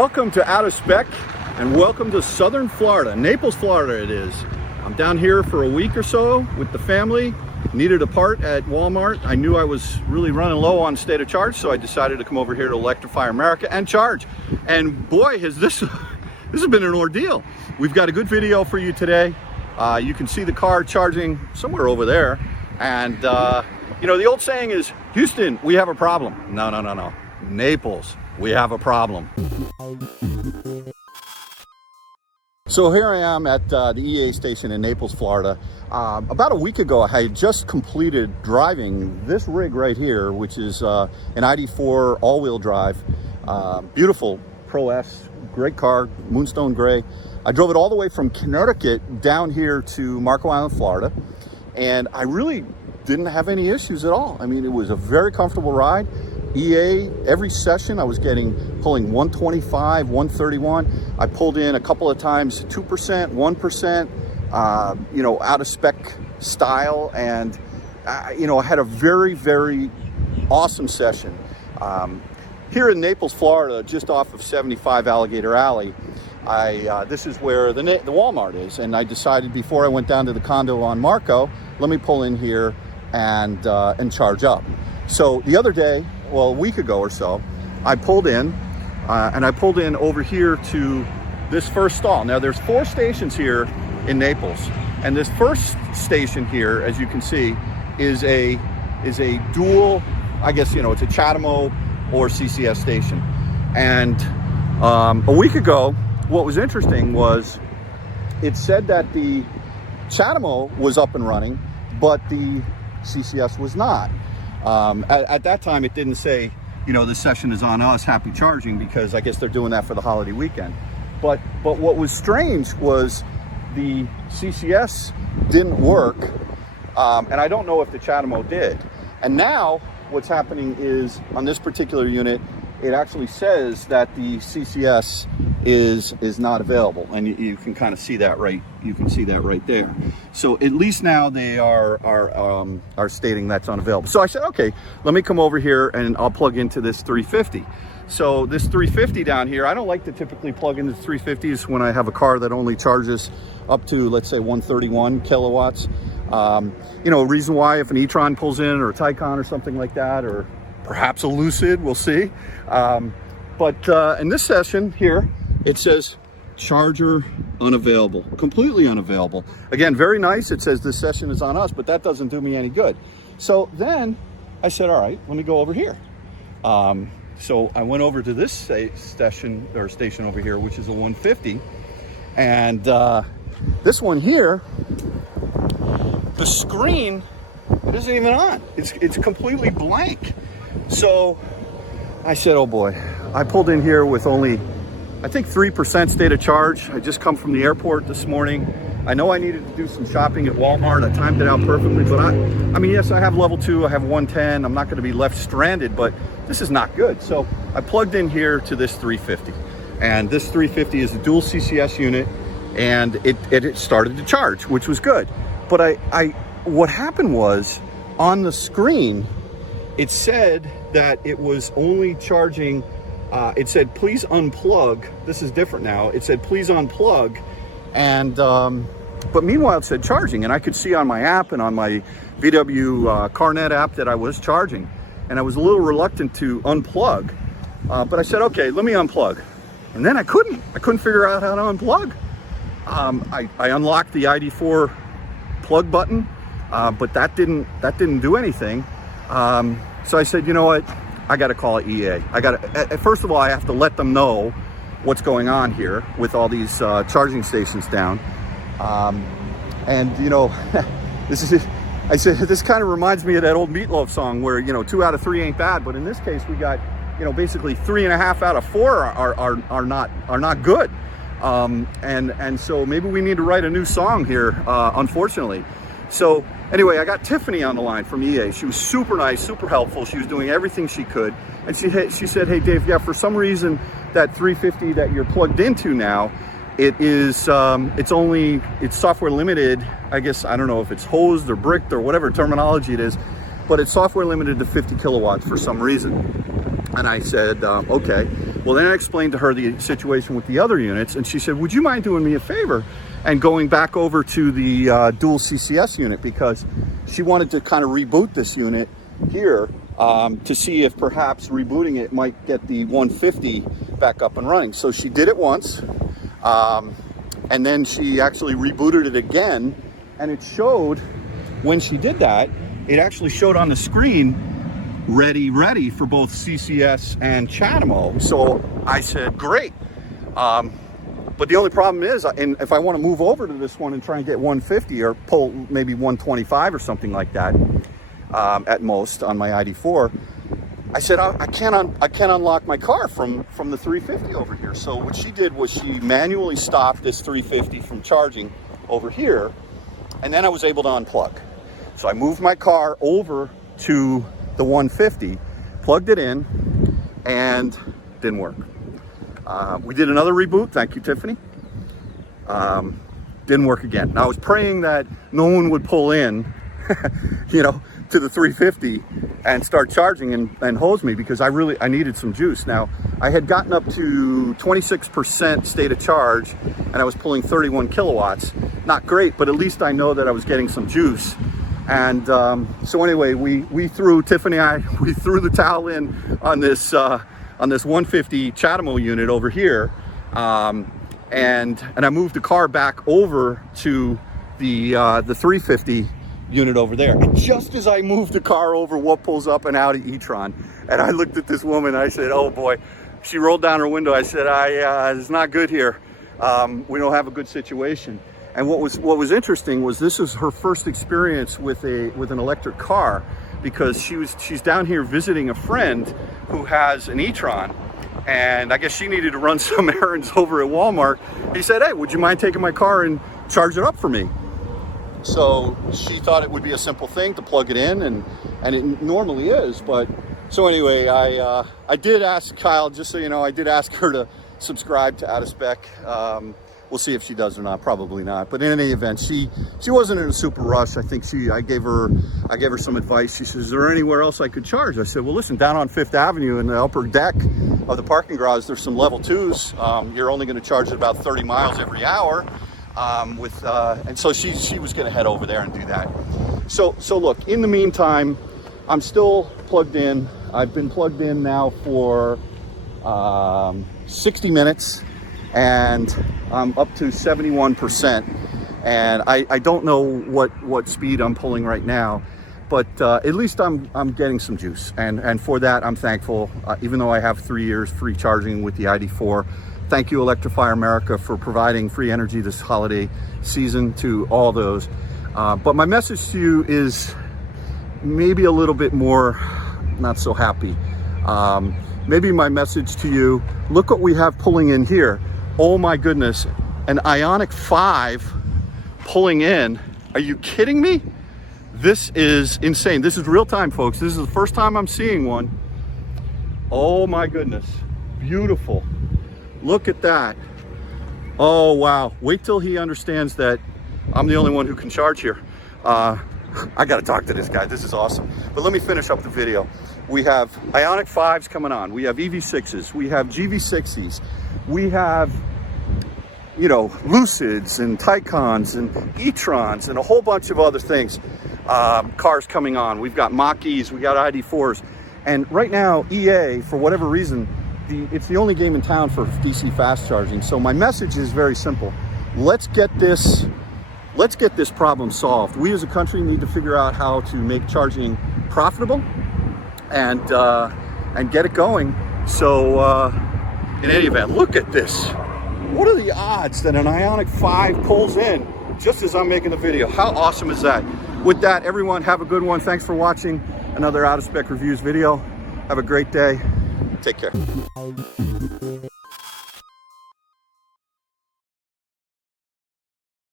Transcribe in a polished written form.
Welcome to Out of Spec and welcome to Southern Florida, Naples, Florida it is. I'm down here for a week or so with the family. Needed a part at Walmart. I knew I was really running low on state of charge, so I decided to come over here to Electrify America and charge. And boy, has this has been an ordeal. We've got a good video for you today. You can see the car charging somewhere over there. And you know, the old saying is, Houston, we have a problem. No. Naples, we have a problem. So here I am at the EA station in Naples, Florida. About a week ago, I had just completed driving this rig right here, which is an ID4 all-wheel drive. Beautiful Pro S, great car, Moonstone Gray. I drove it all the way from Connecticut down here to Marco Island, Florida. And I really didn't have any issues at all. I mean, it was a very comfortable ride. EA, every session I was pulling 125, 131. I pulled in a couple of times 2%, 1%, you know, out of spec style. And, you know, I had a very, very awesome session. Here in Naples, Florida, just off of 75 Alligator Alley, this is where the Walmart is. And I decided before I went down to the condo on Marco, let me pull in here and charge up. So the other day, well, a week ago or so, I pulled in and I pulled in over here to this first stall. Now there's 4 stations here in Naples, and this first station here, as you can see, is a dual, I guess, you know, it's a CHAdeMO or CCS station. And a week ago, what was interesting was it said that the CHAdeMO was up and running, but the CCS was not. At that time, it didn't say, you know, this session is on us, happy charging, because I guess they're doing that for the holiday weekend. But what was strange was the CCS didn't work, and I don't know if the CHAdeMO did. And now what's happening is on this particular unit, it actually says that the CCS is not available, and you can kind of see that right. You can see that right there. So at least now they are stating that's unavailable. So I said, okay, let me come over here and I'll plug into this 350. So this 350 down here, I don't like to typically plug into 350s when I have a car that only charges up to, let's say, 131 kilowatts. You know, a reason why, if an e-tron pulls in, or a Taycan or something like that, or perhaps a Lucid, we'll see. But in this session here, it says charger unavailable, completely unavailable. Again, very nice. It says this session is on us, but that doesn't do me any good. So then I said, all right, let me go over here. So I went over to this station over here, which is a 150. And this one here, the screen, it isn't even on. It's completely blank. So I said, oh boy, I pulled in here with only, I think, 3% state of charge. I just come from the airport this morning. I know I needed to do some shopping at Walmart. I timed it out perfectly, but I mean, yes, I have level 2, I have 110. I'm not going to be left stranded, but this is not good. So I plugged in here to this 350, and this 350 is a dual CCS unit, and it started to charge, which was good. But what happened was, on the screen, it said that it was only charging. It said, please unplug. This is different now. It said, please unplug. And, but meanwhile it said charging, and I could see on my app and on my VW CarNet app that I was charging. And I was a little reluctant to unplug, but I said, okay, let me unplug. And then I couldn't figure out how to unplug. I unlocked the ID4 plug button, but that didn't do anything. So I said, you know what? I got to call it EA. First of all, I have to let them know what's going on here with all these charging stations down. And you know, I said, this kind of reminds me of that old Meatloaf song where, you know, 2 out of 3 ain't bad, but in this case we got, you know, basically 3.5 out of 4 are not good. And so maybe we need to write a new song here, unfortunately. So anyway, I got Tiffany on the line from EA. She was super nice, super helpful. She was doing everything she could. And she said, hey Dave, yeah, for some reason that 350 that you're plugged into now, it's software limited. I guess, I don't know if it's hosed or bricked or whatever terminology it is, but it's software limited to 50 kilowatts for some reason. And I said, okay. Well, then I explained to her the situation with the other units, and she said, would you mind doing me a favor and going back over to the dual CCS unit, because she wanted to kind of reboot this unit here to see if perhaps rebooting it might get the 150 back up and running. So she did it once, and then she actually rebooted it again, and it showed, when she did that, it actually showed on the screen ready for both CCS and CHAdeMO. So I said, great. But the only problem is, and if I want to move over to this one and try and get 150 or pull maybe 125 or something like that, at most on my ID4, I said, I can't unlock my car from the 350 over here. So what she did was she manually stopped this 350 from charging over here, and then I was able to unplug. So I moved my car over to the 150, plugged it in, and didn't work. We did another reboot, thank you, Tiffany. Didn't work again. Now I was praying that no one would pull in, you know, to the 350 and start charging and hose me, because I needed some juice. Now I had gotten up to 26% state of charge, and I was pulling 31 kilowatts. Not great, but at least I know that I was getting some juice. And so anyway, we threw, Tiffany and I, we threw the towel in on this 150 CHAdeMO unit over here, and I moved the car back over to the 350 unit over there. And just as I moved the car over, what pulls up? An Audi e-tron. And I looked at this woman, and I said, oh boy. She rolled down her window. I said, it's not good here. We don't have a good situation. And what was interesting was this is her first experience with an electric car, because she's down here visiting a friend who has an e-tron, and I guess she needed to run some errands over at Walmart. He said, hey, would you mind taking my car and charge it up for me? So she thought it would be a simple thing to plug it in, and it normally is. But so anyway, I did ask Kyle, just so you know, I did ask her to subscribe to Out of Spec. We'll see if she does or not, probably not. But in any event, she wasn't in a super rush. I think I gave her some advice. She says, is there anywhere else I could charge? I said, well, listen, down on 5th Avenue in the upper deck of the parking garage, there's some level 2s. You're only gonna charge it about 30 miles every hour. And so she was gonna head over there and do that. So look, in the meantime, I'm still plugged in. I've been plugged in now for 60 minutes. And I'm up to 71%, and I don't know what speed I'm pulling right now, but at least I'm getting some juice, and for that I'm thankful. Even though I have 3 years free charging with the ID4, thank you Electrify America for providing free energy this holiday season to all those. But my message to you is maybe a little bit more not so happy. Maybe my message to you: look what we have pulling in here. Oh my goodness, an Ioniq 5 pulling in. Are you kidding me? This is insane. This is real time, folks. This is the first time I'm seeing one. Oh my goodness, beautiful. Look at that. Oh wow, wait till he understands that I'm the only one who can charge here. I gotta talk to this guy, this is awesome. But let me finish up the video. We have Ioniq 5s coming on, we have EV6s, we have GV60s, we have, you know, Lucids and Taycans and e-trons and a whole bunch of other things. Cars coming on, we've got Mach-E's, we got ID4s. And right now, EA, for whatever reason, it's the only game in town for DC fast charging. So my message is very simple. Let's get this problem solved. We as a country need to figure out how to make charging profitable and get it going. So in any event, look at this. What are the odds that an Ioniq 5 pulls in just as I'm making the video? How awesome is that? With that, everyone, have a good one. Thanks for watching another Out of Spec Reviews video. Have a great day. Take care.